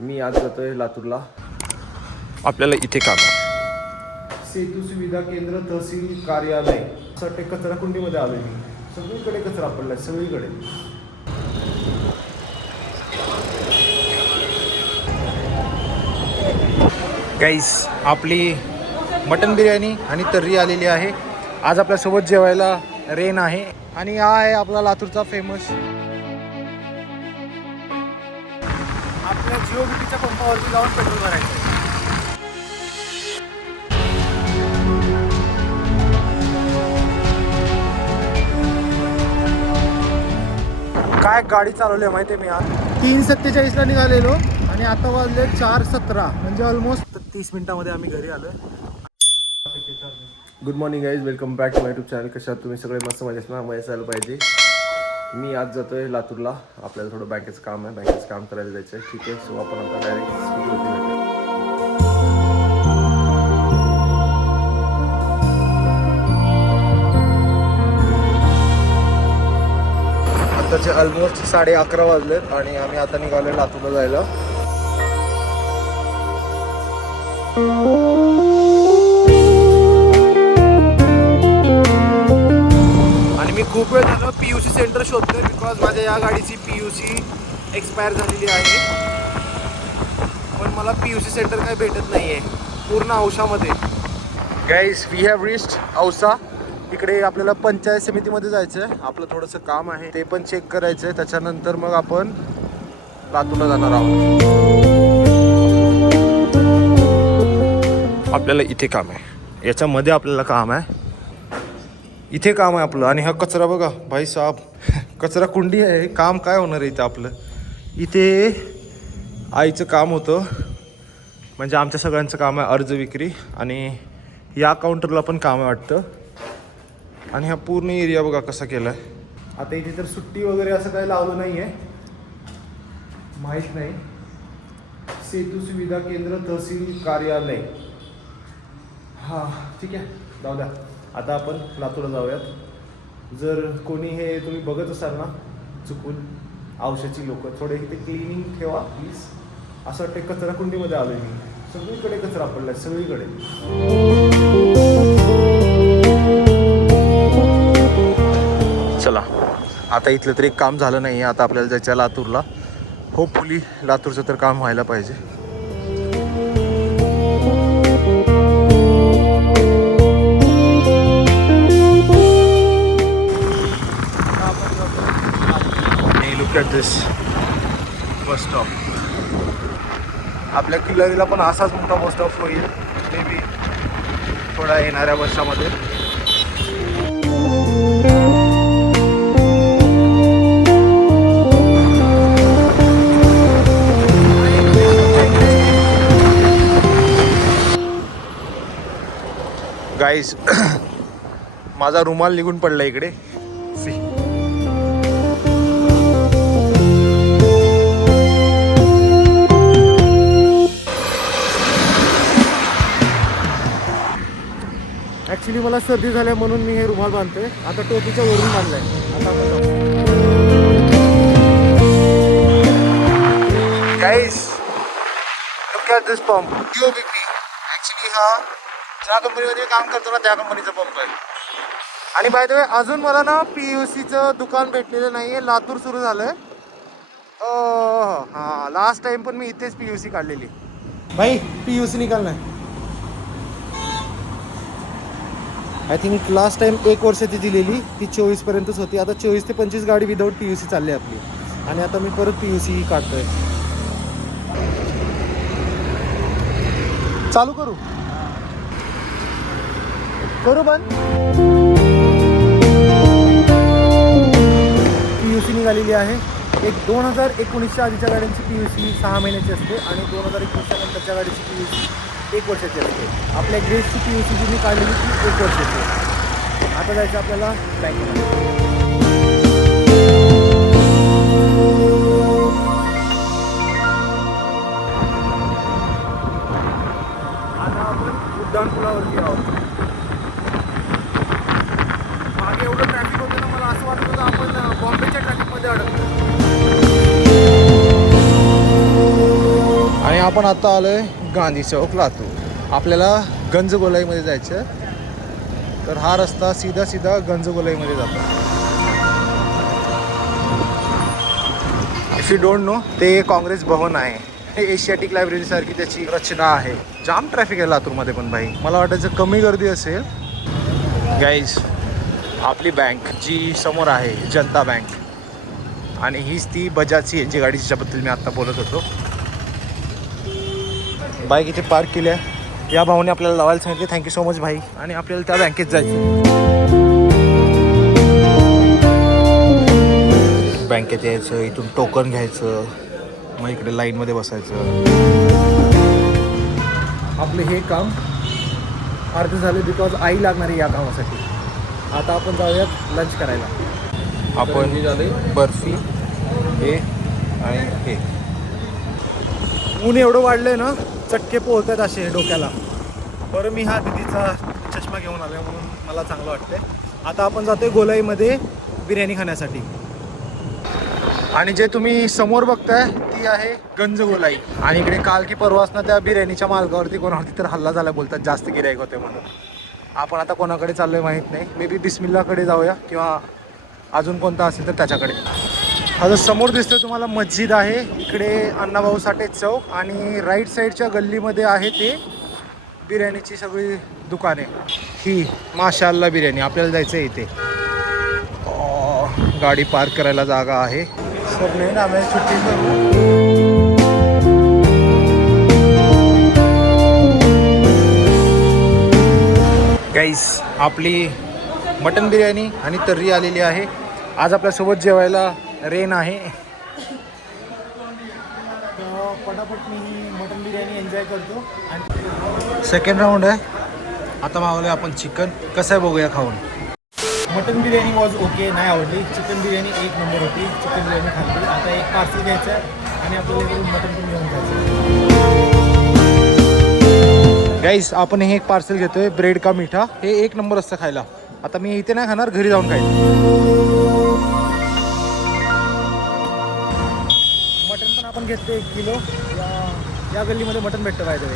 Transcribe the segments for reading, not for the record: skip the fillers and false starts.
मी आज जातोय लातूरला. आपल्याला इथे काम आहे. सेतू सुविधा केंद्र तहसील कार्यालय साठी कचरा कुंडीमध्ये आलोय मी. सगळीकडे कचरा पडलाय, सगळीकडे. गाईस, आपली मटन बिर्याणी आणि तर्री आलेली आहे. आज आपल्यासोबत जेवायला रेन आहे आणि हा आहे आपला लातूरचा फेमस. आपल्या जिओ बीटीच्या पंपावरती जाऊन पेट्रोल भरायचं. काय गाडी चालवली आहे माहिती आहे मी आज 3:47ला निघालेलो आणि आता वाजले 4:17, म्हणजे ऑलमोस्ट 30 मिनिटामध्ये आम्ही घरी आलोय. Good morning guys, welcome back to my YouTube channel. कशा आहात तुम्ही सगळे? मस्त मजेत ना? मजा झालं पाहिजे. मी आज जातोय लातूरला. आपल्याला थोडं बँकेचं काम आहे, बँकेचं काम करायला जायचं आहे. ठीक आहे, सो आपण आता डायरेक्ट स्कूटीवरती भेटू. आताचे ऑलमोस्ट 11:30 वाजलेत आणि आम्ही आता निघालोय लातूरला जायला. आणि मी खूप वेळ झालं PUC सेंटर शोधतोय, बिकॉज माझ्या या गाडीची PUC एक्सपायर झालेली आहे. पण मला PUC सेंटर काही भेटत नाही आहे पूर्ण औशामध्ये. Guys, we have reached Ausa. इकडे आपल्याला पंचायत समितीमध्ये जायचं आहे. आपलं थोडंसं काम आहे, ते पण चेक करायचं आहे. त्याच्यानंतर मग आपण लातूरला जाणार आहोत. आपल्याला इथे काम आहे, याच्यामध्ये आपल्याला काम आहे, इथे काम आहे आपलं. आणि हा कचरा बघा भाई साहब, कचरा कुंडी आहे. काम काय होणार आहे इथं आपलं? इथे आईचं काम होतं, म्हणजे आमच्या सगळ्यांचं काम आहे अर्ज विक्री. आणि या काउंटरला पण काम आहे वाटतं. आणि हा पूर्ण एरिया बघा कसा केला आहे. आता इथे तर सुट्टी वगैरे असं काही लावलं नाही आहे, माहीत नाही. सेतू सुविधा केंद्र तहसील कार्यालय. हां, ठीक आहे, जाऊ द्या. आता आपण लातूरला जाऊयात. जर कोणी हे तुम्ही बघत असाल ना चुकून, औषधाची लोक, थोडे इथे क्लिनिंग ठेवा प्लीज. असं वाटतं कचरा कुंडीमध्ये आलोय मी. सगळीकडे कचरा पडलाय, सगळीकडे. चला, आता इथलं तरी काम झालं नाही. आता आपल्याला जायचं लातूरला. होपफुली लातूरचं तर काम व्हायला पाहिजे. Look at this bus stop. आपल्या किल्लारीला पण असाच मोठा बस स्टॉप होईल मे बी थोड्या येणाऱ्या वर्षामध्ये. गाईज, माझा रुमाल निघून पडला इकडे. सी, ॲक्च्युली मला सर्दी झाली म्हणून मी हे रुमाल बांधतोय. आता टोपीच्या वरून बांधलाय. आता guys, look at this pump. Jio BT. Actually हा ज्या कंपनीमध्ये काम करतो ना त्या कंपनीचा पंप आहे. आणि बाय द वे, अजून मला ना PUCचं दुकान भेटलेलं नाही आहे. लातूर सुरू झालं आहे. हां, लास्ट टाइम पण मी इथेच PUC काढलेली. भाई PUC निकालना है. आय थिंक लास्ट टाइम 1 वर्षाची दिलेली ती 24पर्यंतच होती. आता 24 ते 25 गाडी विदाऊट PUC चालली आपली. आणि आता मी परत PUC काढतोय. चालू करू बंद. PUC निघालेली आहे. एक 2019च्या आधीच्या गाड्यांची PUC 6 महिन्याची असते आणि 2021च्या नंतरच्या गाडीची PUC 1 वर्षाची असते. आपल्या ग्रेसची PUC जी मी काढलेली ती 1 वर्षाची आहे. आता जायचं आपल्याला बँकेमध्ये. आता आपण उड्डाणपुलावरती आहोत. मागे एवढं ट्रॅफिक होतं ना, मला असं वाटत होतं आपण बॉम्बेच्या ट्रॅफिकमध्ये अडकतो. आणि आपण आता आलोय गांधी चौक लातूर. आपल्याला गंजगोलाईमध्ये जायचं, तर हा रस्ता सीधा सीधा गंजगोलाईमध्ये जातो. इफ यू डोंट नो, ते काँग्रेस भवन आहे. हे एशियाटिक लायब्ररी सारखी त्याची रचना आहे. जाम ट्रॅफिक आहे लातूरमध्ये पण भाई. मला वाटायचं कमी गर्दी असेल. गाईज, आपली बँक जी समोर आहे जनता बँक, आणि हीच ती बजाजची आहे जी गाडीच्याबद्दल मी आत्ता बोलत होतो. बाईक इथे पार्क केली आहे. या भाऊने आपल्याला लावायला सांगितले. थँक्यू सो मच भाई. आणि आपल्याला त्या बँकेत जायचं. बँकेत यायचं, इथून टोकन घ्यायचं, मग इकडे लाईनमध्ये बसायचं. आपले हे काम अर्ध झाले बिकॉज आई लागणार आहे या कामासाठी. आता आपण जाऊयात लंच करायला. आपण बर्फी हे आणि हे. ऊन एवढं वाढलंय ना, चटके पोहतात असे डोक्याला. बरं, मी हा दीदीचा चष्मा घेऊन आलो म्हणून मला चांगलं वाटतंय. आता आपण जातोय गोलाईमध्ये बिर्याणी खाण्यासाठी. आणि जे तुम्ही समोर बघताय ती आहे गंजगोलाई. आणि इकडे काल की परवासनं त्या बिर्याणीच्या मालकावरती कोणावरती तर हल्ला झाला बोलतात, जास्त गिऱ्हाईक होते म्हणून. आपण आता कोणाकडे चाललोय माहीत नाही. मे बी बिस्मिल्लाकडे जाऊया किंवा अजून कोणता असेल तर त्याच्याकडे. आता समोर दिसतोय तुम्हाला मस्जिद आहे. इकडे अण्णाभाऊ साठे चौक आणि राईट साईडच्या गल्लीमध्ये आहे ते बिर्याणीची सगळी दुकाने. ही माशाअल्ला बिर्याणी. आपल्याला जायचं आहे इथे. गाडी पार्क करायला जागा आहे. सब नाही ना, आम्ही सुट्टी करू. गाईस, आपली मटन बिर्याणी आणि तर्री आलेली आहे. आज आपल्यासोबत जेवायला रेन आहे. पटापट मी मटन बिर्याणी एन्जॉय करतो. आणि सेकंड राऊंड आहे. आता मागवलं आपण चिकन. कसं आहे बघूया खाऊन. मटन बिर्याणी वॉज ओके, नाही आवडली. चिकन बिर्याणी एक नंबर होती. चिकन बिर्याणी खाल्ली. आता एक पार्सल घ्यायचं आणि आपल्याला इकडून मटन पण घेऊन जायचं. गाईस, आपण हे एक पार्सल घेतोय ब्रेड का मिठा. हे एक नंबर असतं खायला. आता मी इथे नाही खाणार, घरी जाऊन खायचं. मटन पण आपण घेतलं 1 किलो. या गल्लीमध्ये मटन भेटतं पाहिजे.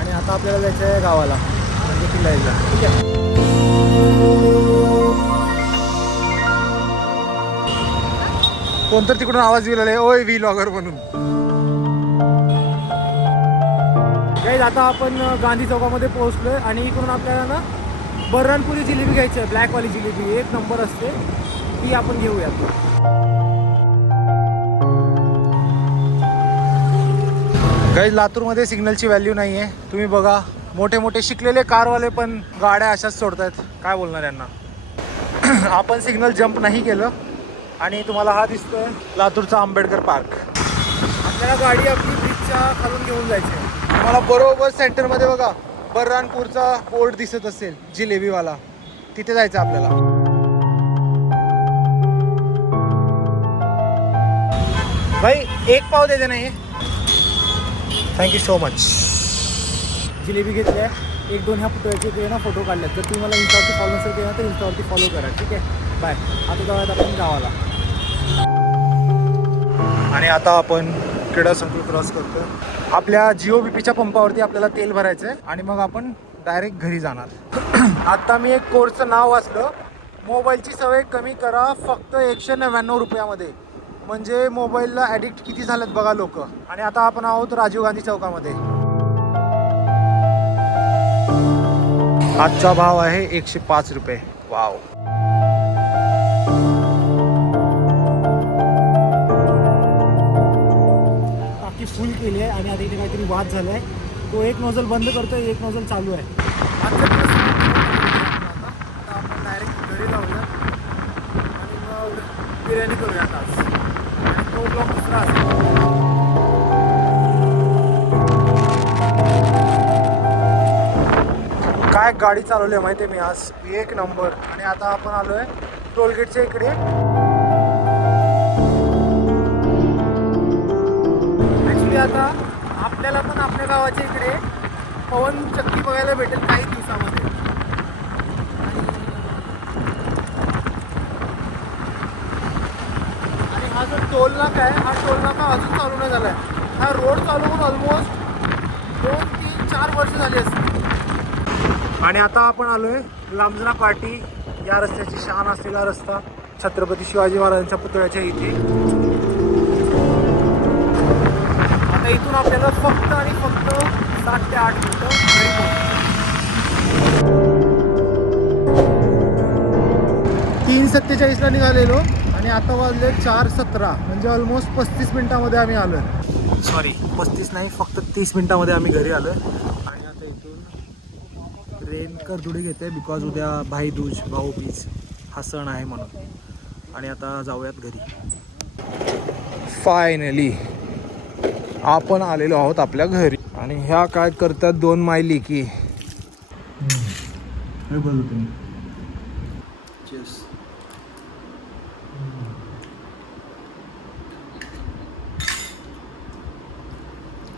आणि आता आपल्याला जायचं आहे गावाला, म्हणजे किल्लायला. ठीक आहे. कोणतर तिकडून आवाज दिलेला आहे, ओय व्लॉगर म्हणून. गाईज, आता आपण गांधी चौकामध्ये पोहोचलोय आणि इकडून आपल्याला ना बर्रानपुरी जिलेबी घ्यायची आहे. ब्लॅकवाली जिलेबी एक नंबर असते, ती आपण घेऊयात. गाईज, लातूरमध्ये सिग्नलची व्हॅल्यू नाही आहे. तुम्ही बघा, मोठे मोठे शिकलेले कारवाले पण गाड्या अशाच सोडतायत. काय बोलणार यांना. आपण सिग्नल जंप नाही केलं. आणि तुम्हाला हा दिसतोय लातूरचा आंबेडकर पार्क. आपल्याला गाडी आपली ब्रिजच्या खालून घेऊन जायची आहे. तुम्हाला बरोबर सेंटरमध्ये बघा बर्रानपूरचा बोर्ड दिसत असेल जिलेबीवाला, तिथे जायचं आपल्याला. भाई, एक पाव दे देना. Thank you so much. जिलेबी घेतली आहे. 1-2 ह्या पुतळ्याचे ना फोटो काढले. जर तुम्ही मला इन्स्टावरती फॉलो नसेल केला तर इन्स्टावरती फॉलो करा. ठीक आहे, बाय. आता जाऊयात आपण गावाला. आणि आता आपण क्रीडा संकुल क्रॉस करतो. आपल्या जिओ बीपीच्या पंपावरती आपल्याला तेल भरायचं आहे आणि मग आपण डायरेक्ट घरी जाणार. आता मी एक कोर्सचं नाव वाचलं, मोबाईलची सवय कमी करा फक्त 199 रुपयामध्ये. म्हणजे मोबाईलला ॲडिक्ट किती झालेत बघा लोक. आणि आता आपण आहोत राजीव गांधी चौकामध्ये. आजचा भाव आहे 105 रुपये. वाव. टाकी फुल केली आहे आणि आता इथे काहीतरी वाद झाला आहे. तो एक नोझल बंद करतोय, एक नोझल चालू आहे. आजचा दिवस आता आपण डायरेक्ट घरी जाऊया आणि मग बिर्याणी करूया आज. आणि तो ब्लॉग दुसरा असेल. काय गाडी चालवली आहे माहिती आहे मी आज, एक नंबर. आणि आता आपण आलो आहे टोलगेटच्या इकडे. ॲक्च्युली आता आपल्याला पण आपल्या गावाच्या इकडे पवन चक्की बघायला भेटेल काही दिवसामध्ये. आणि हा जो टोल नाका आहे, हा टोल नाका अजून चालू नाही झाला आहे. हा रोड चालू होऊन ऑलमोस्ट 2-3-4 वर्ष झाली असतील. आणि आता आपण आलोय लांबजना पाटी या रस्त्याची शान असलेला रस्ता छत्रपती शिवाजी महाराजांच्या पुतळ्याच्या इथे. आता इथून आपल्याला फक्त आणि फक्त 7 ते 8 मिनिटं घरी पोहोचायचं. 3:47ला निघालेलो आणि आता वाजले 4:17 म्हणजे ऑलमोस्ट 35 मिनिटामध्ये आम्ही आलो. सॉरी 35 नाही, फक्त 30 मिनिटामध्ये आम्ही घरी आलो. आणि आता इथून ट्रेन करदुडी घेते बिकॉज उद्या भाईदूज भाऊबीज हा सण आहे म्हणून. आणि आता जाऊयात घरी. फायनली आपण आलेलो आहोत आपल्या घरी. आणि ह्या काय करतात 2 मायली की बोलतो तुम्ही.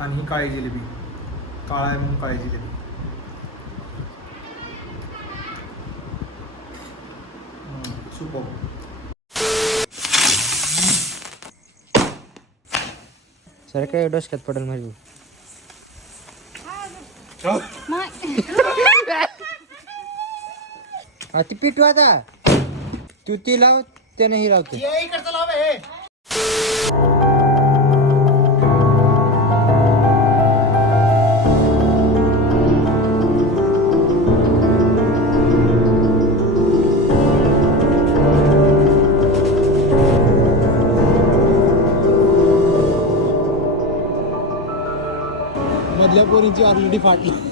आणि ही काळी जिलेबी, काळा आहे म्हणून काळी जिलेबी. सुपर. सर काय डोसक्यात पडेल माझी. ती पिटू आता तू ती लाव त्याने ही लावते. इकडचं लाव हे. मधल्या पोरींची ऑलरेडी फाटली.